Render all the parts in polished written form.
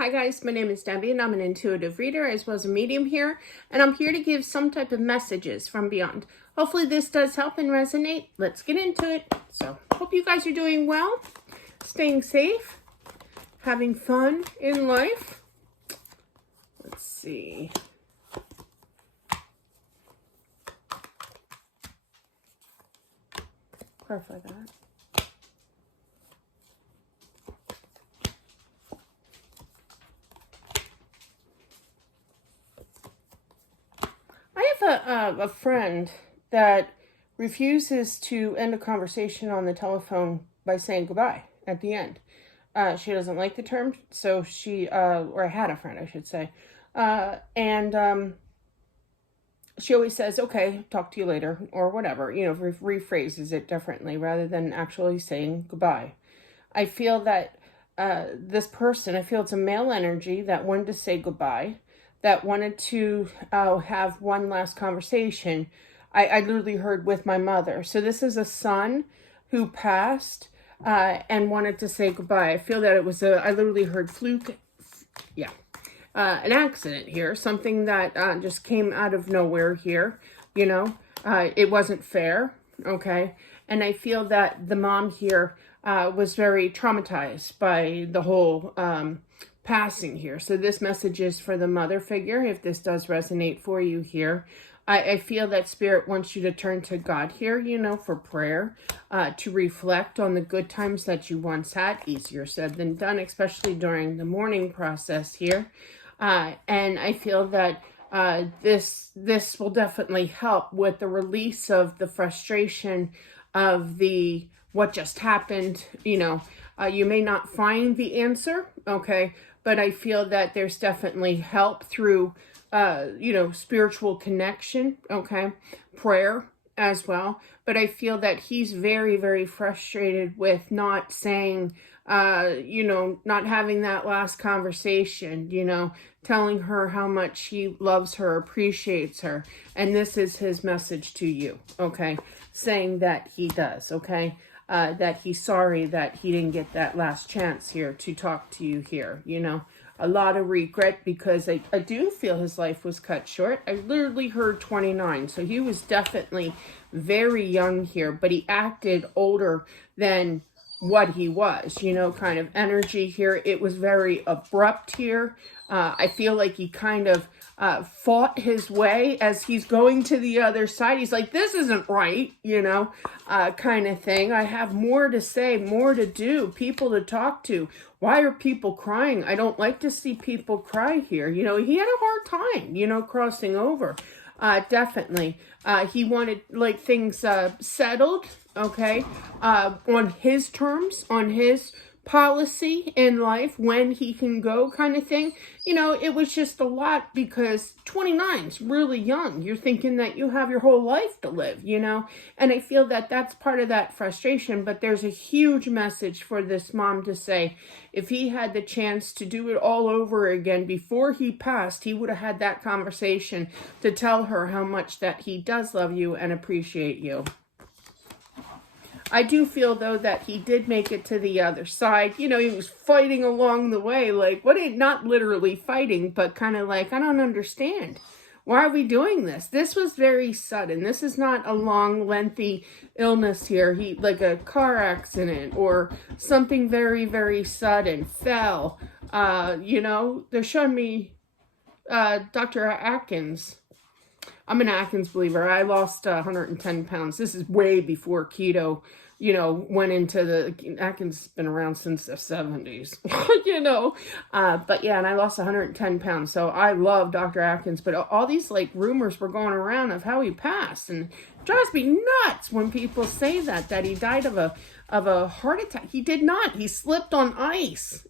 Hi guys, my name is Debbie and I'm an intuitive reader as well as a medium here, and I'm here to give some type of messages from beyond. Hopefully this does help and resonate. Let's get into it. So, hope you guys are doing well, staying safe, having fun in life. Let's see. Clarify that. I have a friend that refuses to end a conversation on the telephone by saying goodbye at the end. She doesn't like the term, so or I had a friend, I should say, and she always says, okay, talk to you later, or whatever, rephrases it differently rather than actually saying goodbye. I feel that this person, I feel it's a male energy that wanted to say goodbye, that wanted to have one last conversation. I literally heard with my mother. So this is a son who passed and wanted to say goodbye. I feel that it was I literally heard fluke, an accident here, something that just came out of nowhere here, it wasn't fair, okay? And I feel that the mom here was very traumatized by the whole passing here. So this message is for the mother figure, if this does resonate for you here. I feel that Spirit wants you to turn to God here, for prayer, to reflect on the good times that you once had. Easier said than done, especially during the mourning process here. And I feel that this will definitely help with the release of the frustration of what just happened. You may not find the answer, okay, but I feel that there's definitely help through spiritual connection, okay, prayer as well. But I feel that he's very, very frustrated with not saying, not having that last conversation, telling her how much he loves her, appreciates her. And this is his message to you, okay, saying that he does, okay, that he's sorry that he didn't get that last chance here to talk to you here, a lot of regret, because I do feel his life was cut short. I literally heard 29, so he was definitely very young here, but he acted older than what he was, kind of energy here. It was very abrupt here. I feel like he kind of fought his way as he's going to the other side. He's like, this isn't right, kind of thing. I have more to say, more to do, people to talk to. Why are people crying? I don't like to see people cry here. He had a hard time, crossing over. Definitely. He wanted things settled, okay, on his terms, on his policy in life, when he can go, kind of thing. It was just a lot, because 29's really young. You're thinking that you have your whole life to live, and I feel that that's part of that frustration. But there's a huge message for this mom to say, if he had the chance to do it all over again before he passed, he would have had that conversation to tell her how much that he does love you and appreciate you. I do feel, though, that he did make it to the other side. He was fighting along the way, not literally fighting, but kind of like, I don't understand. Why are we doing this? This was very sudden. This is not a long, lengthy illness here. Like a car accident or something very, very sudden. Fell. They're showing me Dr. Atkins. I'm an Atkins believer. I lost 110 pounds. This is way before keto, went into Atkins has been around since the 70s, but yeah, and I lost 110 pounds. So I love Dr. Atkins, but all these rumors were going around of how he passed, and it drives me nuts when people say that he died of a heart attack. He did not. He slipped on ice,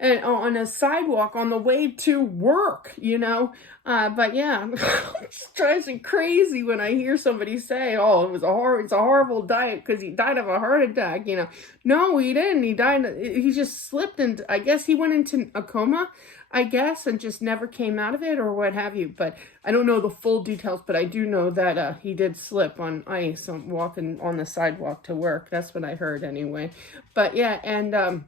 and on a sidewalk on the way to work, but yeah, it just drives me crazy when I hear somebody say, oh, it's a horrible diet because he died of a heart attack, No, he didn't. He just slipped, and I guess he went into a coma, and just never came out of it or what have you. But I don't know the full details, but I do know that he did slip on ice walking on the sidewalk to work. That's what I heard anyway. But yeah, and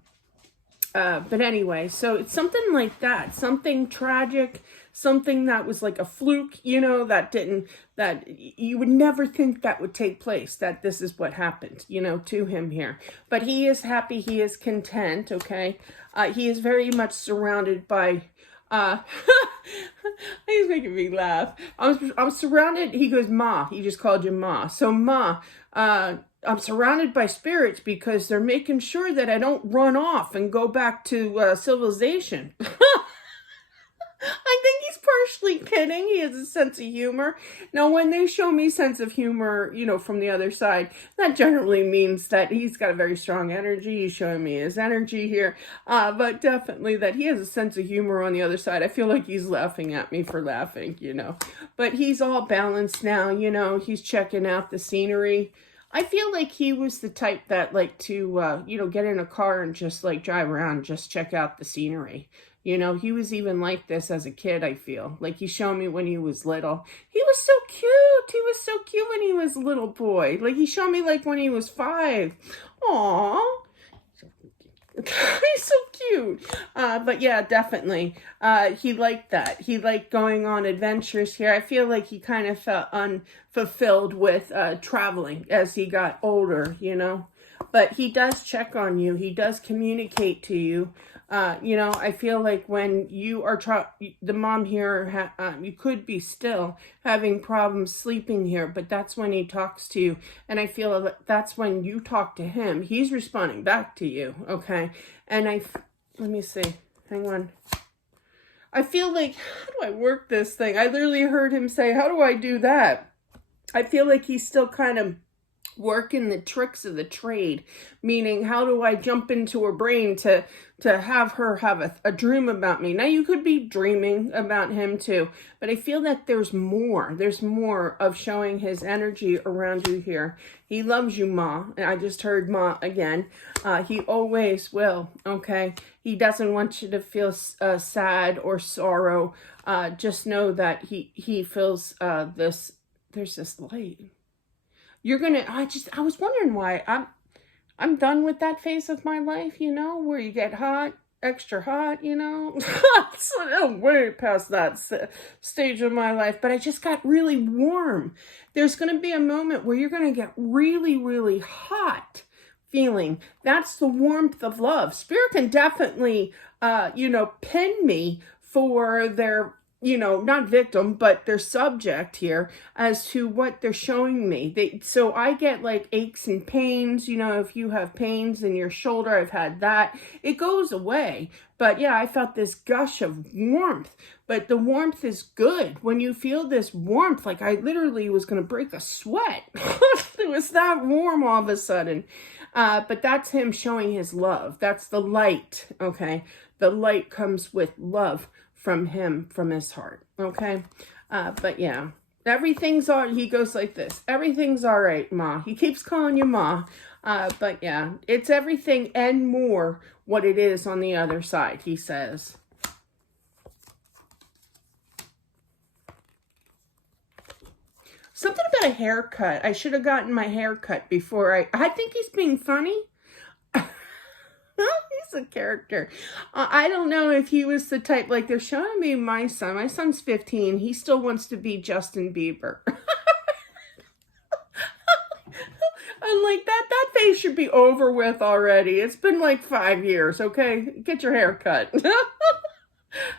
But anyway, so it's something like that, something tragic, something that was like a fluke, that you would never think that would take place, that this is what happened, to him here. But he is happy, he is content, okay? He is very much surrounded by, he's making me laugh. I'm surrounded, he goes, Ma, he just called you Ma. So Ma, I'm surrounded by spirits because they're making sure that I don't run off and go back to civilization. I think he's partially kidding. He has a sense of humor. Now, when they show me sense of humor, from the other side, that generally means that he's got a very strong energy. He's showing me his energy here. But definitely that he has a sense of humor on the other side. I feel like he's laughing at me for laughing, But he's all balanced now, He's checking out the scenery. I feel like he was the type that like to, get in a car and just like drive around, just check out the scenery. He was even like this as a kid, I feel. Like he showed me when he was little. He was so cute. He was so cute when he was a little boy. Like he showed me like when he was 5. Aww. He's so cute. But yeah, definitely. He liked that. He liked going on adventures here. I feel like he kind of felt unfulfilled with traveling as he got older, But he does check on you. He does communicate to you. I feel like when you are the mom here, you could be still having problems sleeping here, but that's when he talks to you. And I feel that that's when you talk to him. He's responding back to you. Okay. And let me see. Hang on. I feel like, how do I work this thing? I literally heard him say, how do I do that? I feel like he's still kind of working the tricks of the trade, meaning how do I jump into her brain to have her have a dream about me. Now you could be dreaming about him too, but I feel that there's more of showing his energy around you here. He loves you, Ma. I just heard Ma again. He always will. Okay, he doesn't want you to feel sad or sorrow. Just know that he feels this. There's this light. I was wondering why I'm done with that phase of my life, where you get hot, extra hot, So I'm way past that stage of my life, but I just got really warm. There's going to be a moment where you're going to get really, really hot feeling. That's the warmth of love. Spirit can definitely, pin me for their, not victim, but their subject here as to what they're showing me. So I get like aches and pains, if you have pains in your shoulder, I've had that. It goes away. But yeah, I felt this gush of warmth, but the warmth is good. When you feel this warmth, like I literally was going to break a sweat. It was that warm all of a sudden. But that's him showing his love. That's the light. Okay. The light comes with love from him, from his heart. Okay. But yeah, everything's all, he goes like this. Everything's all right, Ma. He keeps calling you Ma. But yeah, it's everything and more what it is on the other side, he says. Something about a haircut. I should have gotten my hair cut before I think he's being funny. He's a character. I don't know if he was the type, like they're showing me my son. My son's 15. He still wants to be Justin Bieber. I'm like, that phase should be over with already. It's been like 5 years, okay? Get your hair cut.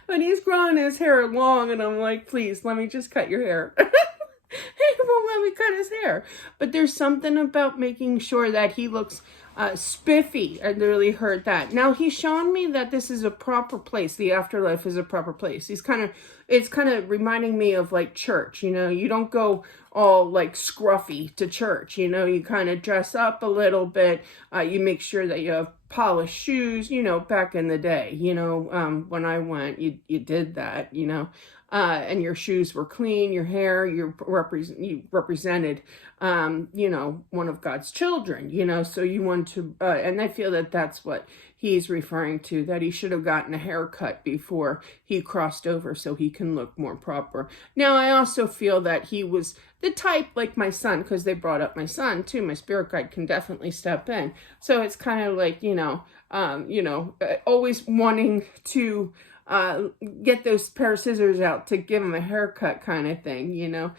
But he's growing his hair long, and I'm like, please, let me just cut your hair. He won't let me cut his hair. But there's something about making sure that he looks spiffy. I literally heard that. Now he's shown me that this is a proper place. The afterlife is a proper place. It's kind of reminding me of like church. You don't go all like scruffy to church. You kind of dress up a little bit. You make sure that you have polished shoes. Back in the day. When I went, you did that. And your shoes were clean, your hair, you represented, one of God's children, so you want to, and I feel that that's what he's referring to, that he should have gotten a haircut before he crossed over so he can look more proper. Now, I also feel that he was the type like my son, because they brought up my son too. My spirit guide can definitely step in. So it's kind of like, you know, always wanting to get those pair of scissors out to give him a haircut kind of thing, you know.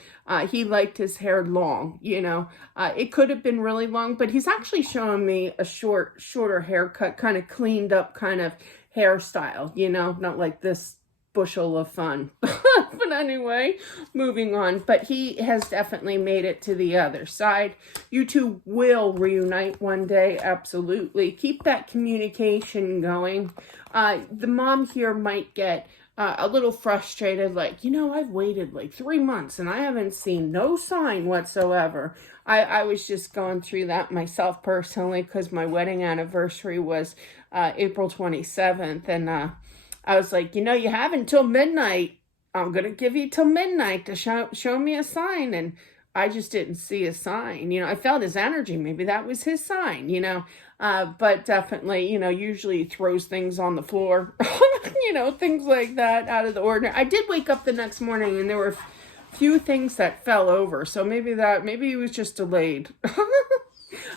He liked his hair long, you know. It could have been really long, but he's actually showing me a shorter haircut, kind of cleaned up kind of hairstyle, you know, not like this bushel of fun. But anyway, moving on. But he has definitely made it to the other side. You two will reunite one day, absolutely. Keep that communication going. The mom here might get a little frustrated, like, you know, I've waited like 3 months and I haven't seen no sign whatsoever. I was just going through that myself personally because my wedding anniversary was April 27th, and I was like, you know, you have until midnight. I'm going to give you till midnight to show me a sign. And I just didn't see a sign. You know, I felt his energy. Maybe that was his sign, you know. But definitely, you know, usually he throws things on the floor. You know, things like that out of the ordinary. I did wake up the next morning and there were few things that fell over. So maybe he was just delayed.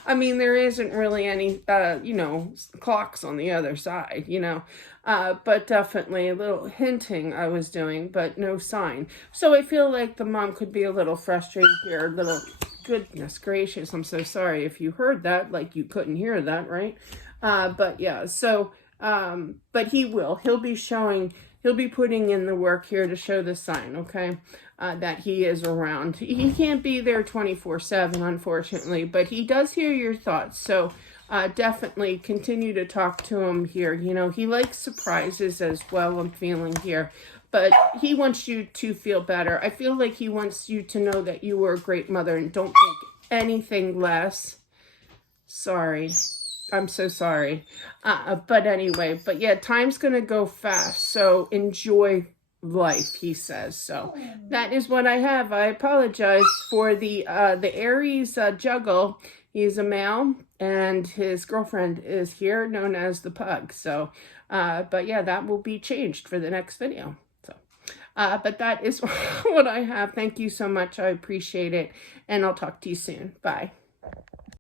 I mean, there isn't really any, you know, clocks on the other side, you know, but definitely a little hinting I was doing, but no sign. So I feel like the mom could be a little frustrated here, a little, goodness gracious, I'm so sorry if you heard that, like you couldn't hear that, right? But yeah, so, but he'll be putting in the work here to show the sign, okay? That he is around. He can't be there 24/7, unfortunately, but he does hear your thoughts. So definitely continue to talk to him here. You know, he likes surprises as well, I'm feeling here. But he wants you to feel better. I feel like he wants you to know that you were a great mother and don't think anything less. Sorry. I'm so sorry. But anyway, but yeah, time's going to go fast. So enjoy life, he says. So that is what I have. I apologize for the Aries juggle. He's a male and his girlfriend is here, known as the pug. So, but yeah, that will be changed for the next video. So, but that is what I have. Thank you so much. I appreciate it. And I'll talk to you soon. Bye.